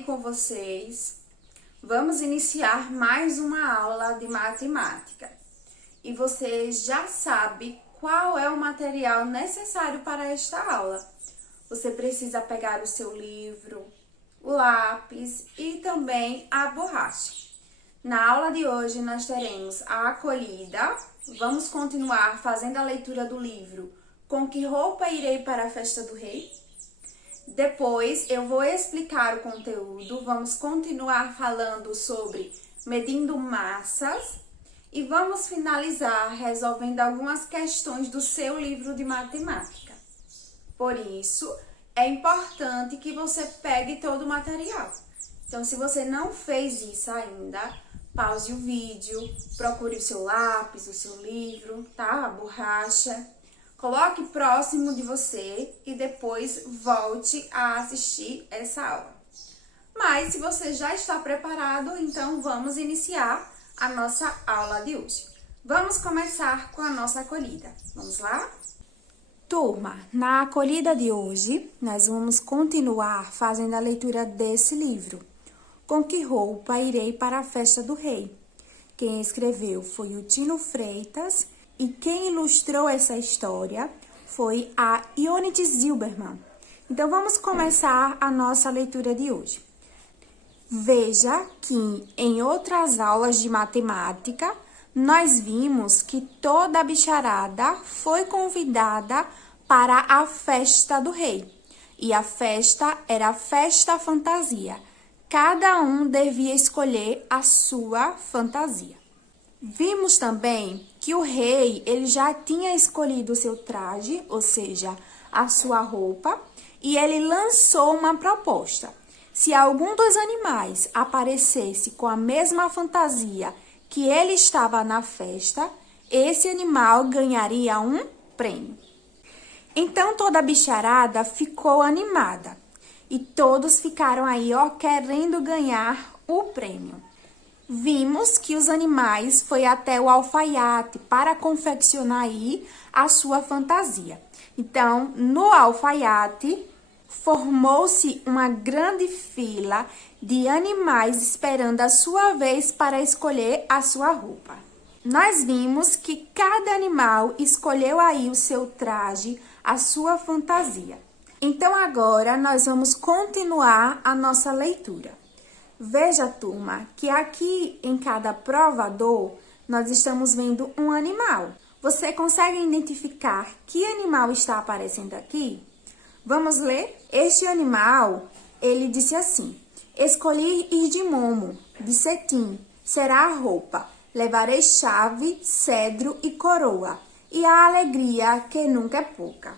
bem com vocês? Vamos iniciar mais uma aula de matemática. E você já sabe qual é o material necessário para esta aula. Você precisa pegar o seu livro, o lápis e também a borracha. Na aula de hoje nós teremos a acolhida. Vamos continuar fazendo a leitura do livro Com que roupa irei para a festa do rei? Depois eu vou explicar o conteúdo, vamos continuar falando sobre medindo massas e vamos finalizar resolvendo algumas questões do seu livro de matemática. Por isso, é importante que você pegue todo o material. Então, se você não fez isso ainda, pause o vídeo, procure o seu lápis, o seu livro, tá? A borracha. Coloque próximo de você e depois volte a assistir essa aula. Mas se você já está preparado, então vamos iniciar a nossa aula de hoje. Vamos começar com a nossa acolhida. Vamos lá? Turma, na acolhida de hoje, nós vamos continuar fazendo a leitura desse livro. Com que roupa irei para a festa do rei? Quem escreveu foi o Tino Freitas. E quem ilustrou essa história foi a Ionity Zilberman. Então, vamos começar a nossa leitura de hoje. Veja que em outras aulas de matemática, nós vimos que toda a bicharada foi convidada para a festa do rei. E a festa era a festa fantasia. Cada um devia escolher a sua fantasia. Vimos também que o rei, ele já tinha escolhido o seu traje, ou seja, a sua roupa, e ele lançou uma proposta. Se algum dos animais aparecesse com a mesma fantasia que ele estava na festa, esse animal ganharia um prêmio. Então, toda a bicharada ficou animada e todos ficaram aí, querendo ganhar o prêmio. Vimos que os animais foi até o alfaiate para confeccionar aí a sua fantasia. Então, no alfaiate, formou-se uma grande fila de animais esperando a sua vez para escolher a sua roupa. Nós vimos que cada animal escolheu aí o seu traje, a sua fantasia. Então, agora nós vamos continuar a nossa leitura. Veja, turma, que aqui em cada provador, nós estamos vendo um animal. Você consegue identificar que animal está aparecendo aqui? Vamos ler? Este animal, ele disse assim: escolhi ir de momo, de cetim, será a roupa. Levarei chave, cedro e coroa, e a alegria que nunca é pouca.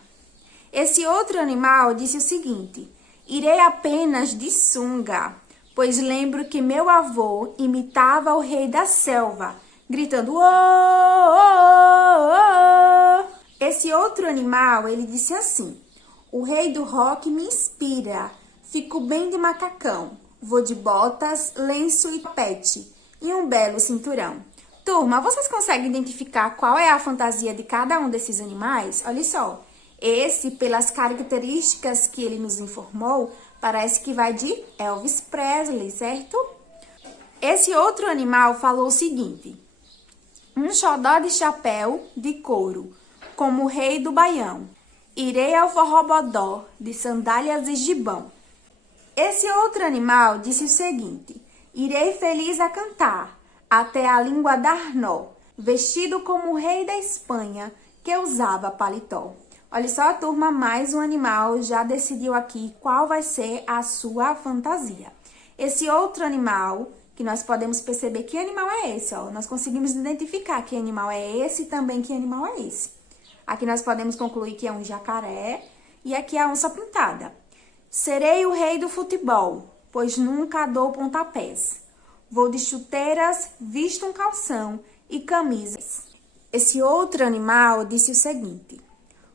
Esse outro animal disse o seguinte: irei apenas de sunga, pois lembro que meu avô imitava o rei da selva, gritando: "Oh, oh, oh, oh". Esse outro animal, ele disse assim: o rei do rock me inspira, fico bem de macacão, vou de botas, lenço e topete, e um belo cinturão. Turma, vocês conseguem identificar qual é a fantasia de cada um desses animais? Olha só, esse, pelas características que ele nos informou, parece que vai de Elvis Presley, certo? Esse outro animal falou o seguinte: um xodó de chapéu de couro, como o rei do Baião. Irei ao forrobodó de sandálias e gibão. Esse outro animal disse o seguinte: irei feliz a cantar, até a língua dar nó, vestido como o rei da Espanha, que usava paletó. Olha só, turma, mais um animal já decidiu aqui qual vai ser a sua fantasia. Esse outro animal, que nós podemos perceber que animal é esse, nós conseguimos identificar que animal é esse e também que animal é esse. Aqui nós podemos concluir que é um jacaré e aqui é a onça pintada. Serei o rei do futebol, pois nunca dou pontapés. Vou de chuteiras, visto um calção e camisas. Esse outro animal disse o seguinte: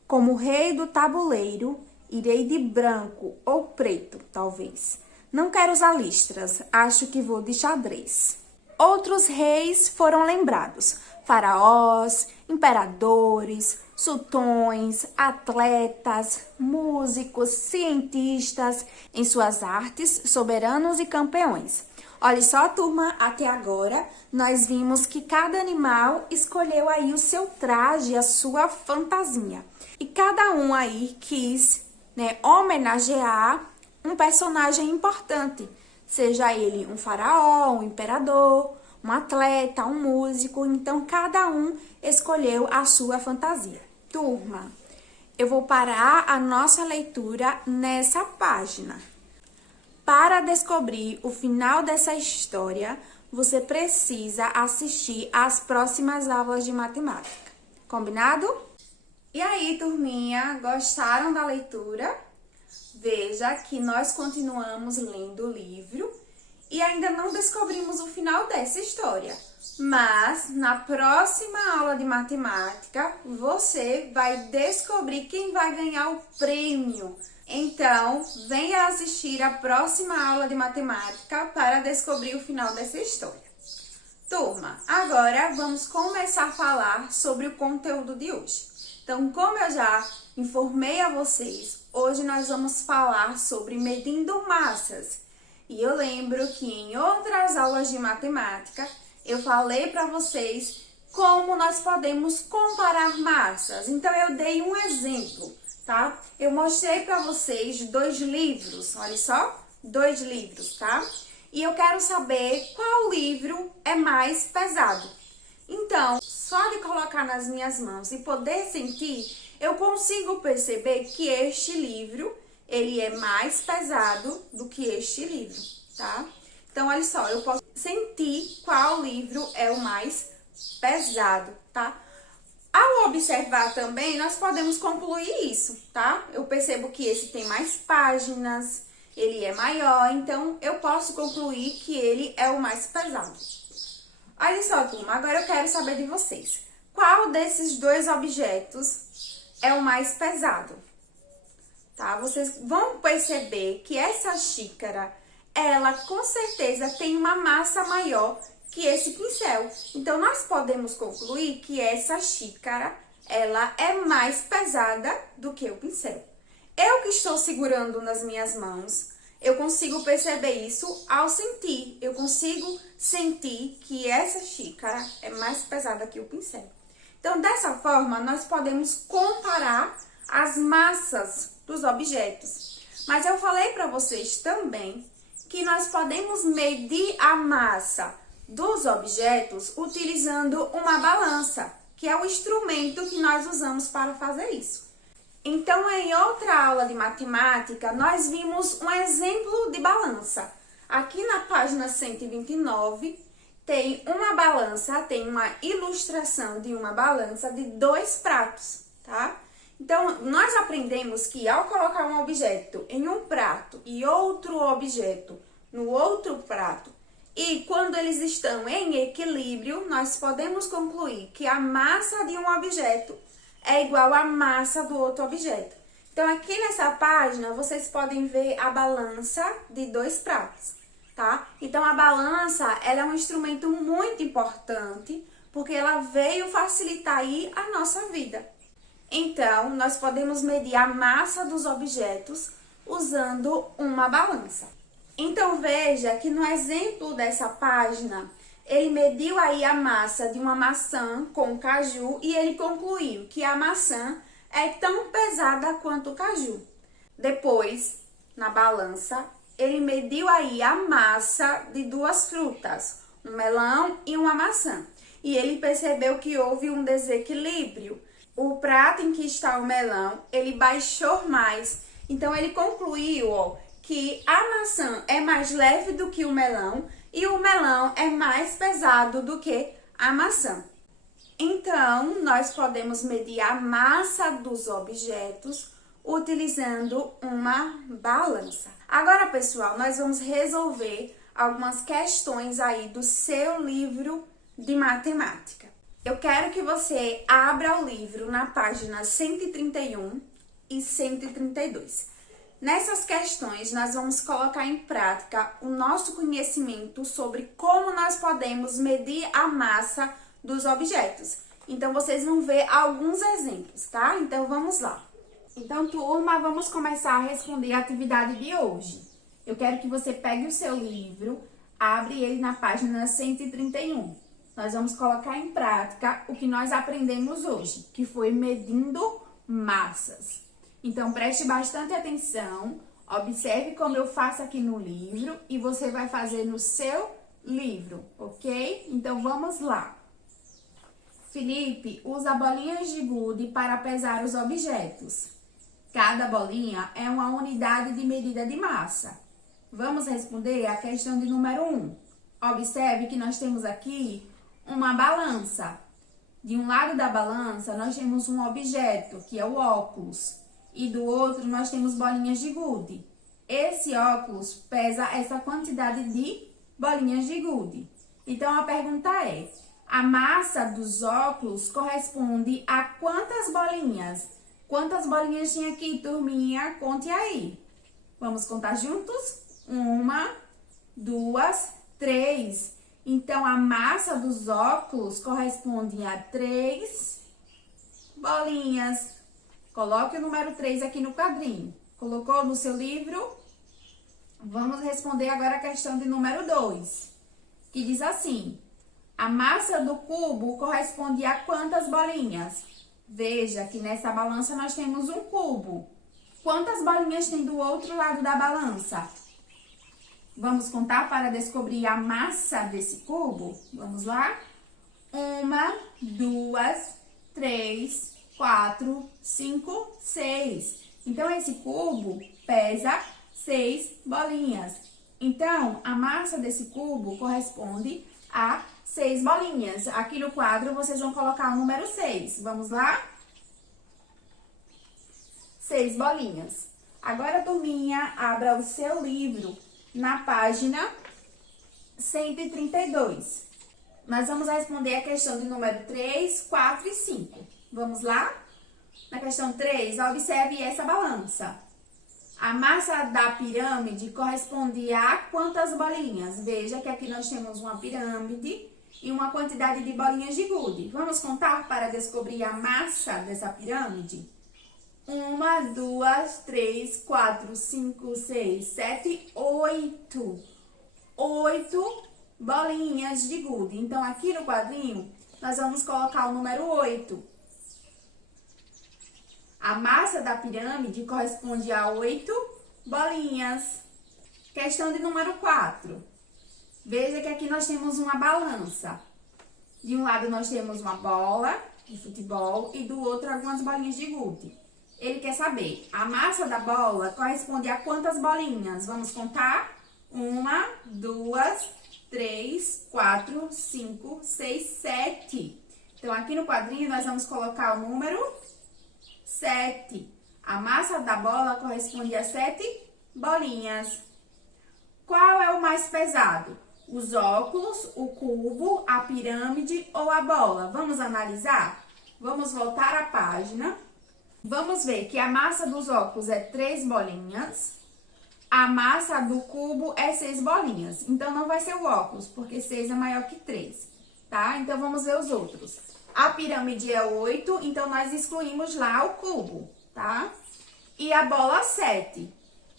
como rei do tabuleiro, irei de branco ou preto, talvez. Não quero usar listras, acho que vou de xadrez. Outros reis foram lembrados. faraós, imperadores, sultões, atletas, músicos, cientistas, em suas artes, soberanos e campeões. Olha só, turma, até agora nós vimos que cada animal escolheu aí o seu traje, a sua fantasia. E cada um aí quis, homenagear um personagem importante, seja ele um faraó, um imperador, um atleta, um músico. Então, cada um escolheu a sua fantasia. Turma, eu vou parar a nossa leitura nessa página. Para descobrir o final dessa história, você precisa assistir às próximas aulas de matemática. Combinado? E aí, turminha, gostaram da leitura? Veja que nós continuamos lendo o livro e ainda não descobrimos o final dessa história. Mas na próxima aula de matemática, você vai descobrir quem vai ganhar o prêmio. Então, venha assistir a próxima aula de matemática para descobrir o final dessa história. Turma, agora vamos começar a falar sobre o conteúdo de hoje. Então, como eu já informei a vocês, hoje nós vamos falar sobre medindo massas. E eu lembro que em outras aulas de matemática, eu falei para vocês como nós podemos comparar massas. Então, eu dei um exemplo, tá? Eu mostrei para vocês 2 livros, olha só, 2 livros, tá? E eu quero saber qual livro é mais pesado. Então, só de colocar nas minhas mãos e poder sentir, eu consigo perceber que este livro, ele é mais pesado do que este livro, tá? Então, olha só, eu posso sentir qual livro é o mais pesado, tá? Ao observar também, nós podemos concluir isso, tá? Eu percebo que esse tem mais páginas, ele é maior, então eu posso concluir que ele é o mais pesado. Olha só, turma, agora eu quero saber de vocês. Qual desses 2 objetos é o mais pesado? Tá? Vocês vão perceber que essa xícara, ela com certeza tem uma massa maior que esse pincel. Então, nós podemos concluir que essa xícara, ela é mais pesada do que o pincel. Eu que estou segurando nas minhas mãos, eu consigo perceber isso ao sentir. Eu consigo sentir que essa xícara é mais pesada que o pincel. Então, dessa forma, nós podemos comparar as massas dos objetos. Mas eu falei para vocês também que nós podemos medir a massa dos objetos utilizando uma balança, que é o instrumento que nós usamos para fazer isso. Então, em outra aula de matemática, nós vimos um exemplo de balança. Aqui na página 129, tem uma balança, tem uma ilustração de uma balança de 2 pratos, tá? Então, nós aprendemos que ao colocar um objeto em um prato e outro objeto no outro prato, e quando eles estão em equilíbrio, nós podemos concluir que a massa de um objeto é igual à massa do outro objeto. Então, aqui nessa página, vocês podem ver a balança de 2 pratos, tá? Então, a balança, ela é um instrumento muito importante, porque ela veio facilitar aí a nossa vida. Então, nós podemos medir a massa dos objetos usando uma balança. Então, veja que no exemplo dessa página, ele mediu aí a massa de uma maçã com caju e ele concluiu que a maçã é tão pesada quanto o caju. Depois, na balança, ele mediu aí a massa de 2 frutas, um melão e uma maçã. E ele percebeu que houve um desequilíbrio. O prato em que está o melão, ele baixou mais. Então, ele concluiu, que a maçã é mais leve do que o melão e o melão é mais pesado do que a maçã. Então, nós podemos medir a massa dos objetos utilizando uma balança. Agora, pessoal, nós vamos resolver algumas questões aí do seu livro de matemática. Eu quero que você abra o livro na página 131 e 132. Nessas questões, nós vamos colocar em prática o nosso conhecimento sobre como nós podemos medir a massa dos objetos. Então, vocês vão ver alguns exemplos, tá? Então, vamos lá. Então, turma, vamos começar a responder a atividade de hoje. Eu quero que você pegue o seu livro, abre ele na página 131. Nós vamos colocar em prática o que nós aprendemos hoje, que foi medindo massas. Então, preste bastante atenção, observe como eu faço aqui no livro e você vai fazer no seu livro, ok? Então, vamos lá. Felipe usa bolinhas de gude para pesar os objetos. Cada bolinha é uma unidade de medida de massa. Vamos responder a questão de número 1. Observe que nós temos aqui uma balança. De um lado da balança, nós temos um objeto, que é o óculos. E do outro, nós temos bolinhas de gude. Esse óculos pesa essa quantidade de bolinhas de gude. Então, a pergunta é: a massa dos óculos corresponde a quantas bolinhas? Quantas bolinhas tinha aqui, turminha? Conte aí. Vamos contar juntos? 1, 2, 3. Então, a massa dos óculos corresponde a 3 bolinhas. Coloque o número 3 aqui no quadrinho. Colocou no seu livro? Vamos responder agora a questão de número 2, que diz assim: a massa do cubo corresponde a quantas bolinhas? Veja que nessa balança nós temos um cubo. Quantas bolinhas tem do outro lado da balança? Vamos contar para descobrir a massa desse cubo? Vamos lá? 1, 2, 3, 4, 5, 6. Então, esse cubo pesa 6 bolinhas. Então, a massa desse cubo corresponde a 6 bolinhas. Aqui no quadro, vocês vão colocar o número 6. Vamos lá? 6 bolinhas. Agora, turminha, abra o seu livro na página 132. Nós vamos responder a questão de número 3, 4 e 5. Vamos lá? Na questão 3, observe essa balança. A massa da pirâmide corresponde a quantas bolinhas? Veja que aqui nós temos uma pirâmide e uma quantidade de bolinhas de gude. Vamos contar para descobrir a massa dessa pirâmide? 1, 2, 3, 4, 5, 6, 7, 8. 8 bolinhas de gude. Então, aqui no quadrinho, nós vamos colocar o número 8. A massa da pirâmide corresponde a 8 bolinhas. Questão de número 4. Veja que aqui nós temos uma balança. De um lado nós temos uma bola de futebol e do outro algumas bolinhas de gude. Ele quer saber, a massa da bola corresponde a quantas bolinhas? Vamos contar? 1, 2, 3, 4, 5, 6, 7. Então, aqui no quadrinho nós vamos colocar o número 7. A massa da bola corresponde a 7 bolinhas. Qual é o mais pesado? Os óculos, o cubo, a pirâmide ou a bola? Vamos analisar? Vamos voltar à página. Vamos ver que a massa dos óculos é 3 bolinhas. A massa do cubo é 6 bolinhas. Então, não vai ser o óculos, porque 6 é maior que 3, tá? Então, vamos ver os outros. A pirâmide é 8, então nós excluímos lá o cubo, tá? E a bola 7.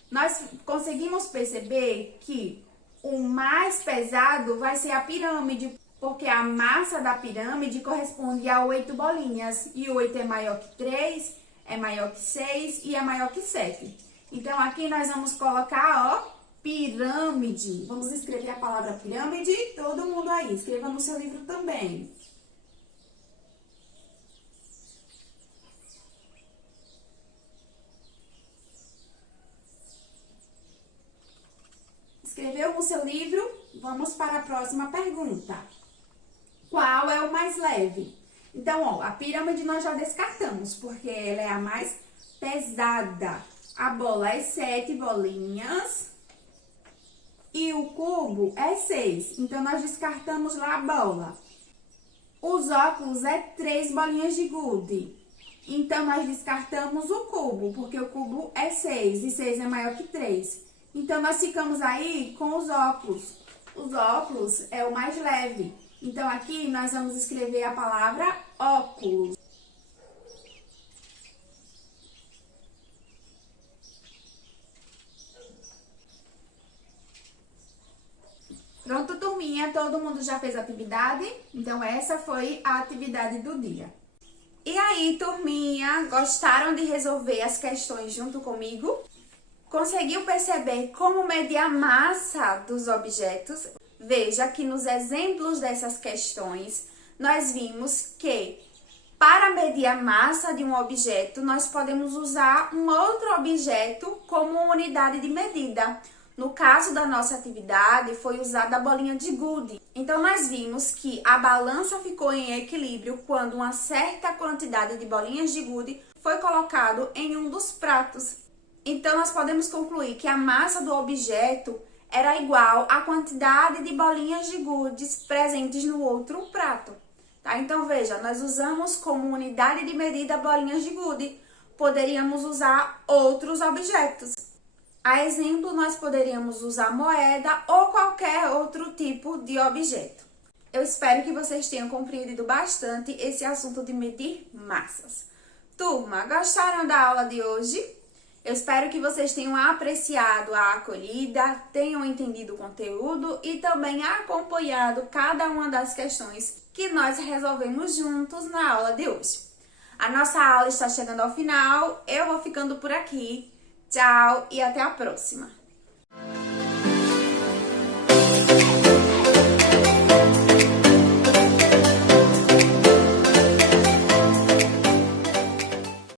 Nós conseguimos perceber que o mais pesado vai ser a pirâmide, porque a massa da pirâmide corresponde a 8 bolinhas. E 8 é maior que 3, é maior que 6 e é maior que 7. Então, aqui nós vamos colocar, ó, pirâmide. Vamos escrever a palavra pirâmide, todo mundo aí. Escreva no seu livro também. Escreveu no seu livro? Vamos para a próxima pergunta. Qual é o mais leve? Então, ó, a pirâmide nós já descartamos, porque ela é a mais pesada. A bola é 7 bolinhas e o cubo é 6. Então, nós descartamos lá a bola. Os óculos é 3 bolinhas de gude. Então, nós descartamos o cubo, porque o cubo é 6 e 6 é maior que 3. Então, nós ficamos aí com os óculos. Os óculos é o mais leve. Então, aqui nós vamos escrever a palavra óculos. Pronto, turminha, todo mundo já fez a atividade? Então, essa foi a atividade do dia. E aí, turminha, gostaram de resolver as questões junto comigo? Conseguiu perceber como medir a massa dos objetos? Veja que nos exemplos dessas questões, nós vimos que para medir a massa de um objeto, nós podemos usar um outro objeto como unidade de medida. No caso da nossa atividade, foi usada a bolinha de gude. Então, nós vimos que a balança ficou em equilíbrio quando uma certa quantidade de bolinhas de gude foi colocado em um dos pratos. Então, nós podemos concluir que a massa do objeto era igual à quantidade de bolinhas de gudes presentes no outro prato. Tá? Então, veja, nós usamos como unidade de medida bolinhas de gude. Poderíamos usar outros objetos. A exemplo, nós poderíamos usar moeda ou qualquer outro tipo de objeto. Eu espero que vocês tenham compreendido bastante esse assunto de medir massas. Turma, gostaram da aula de hoje? Eu espero que vocês tenham apreciado a acolhida, tenham entendido o conteúdo e também acompanhado cada uma das questões que nós resolvemos juntos na aula de hoje. A nossa aula está chegando ao final, eu vou ficando por aqui. Tchau e até a próxima!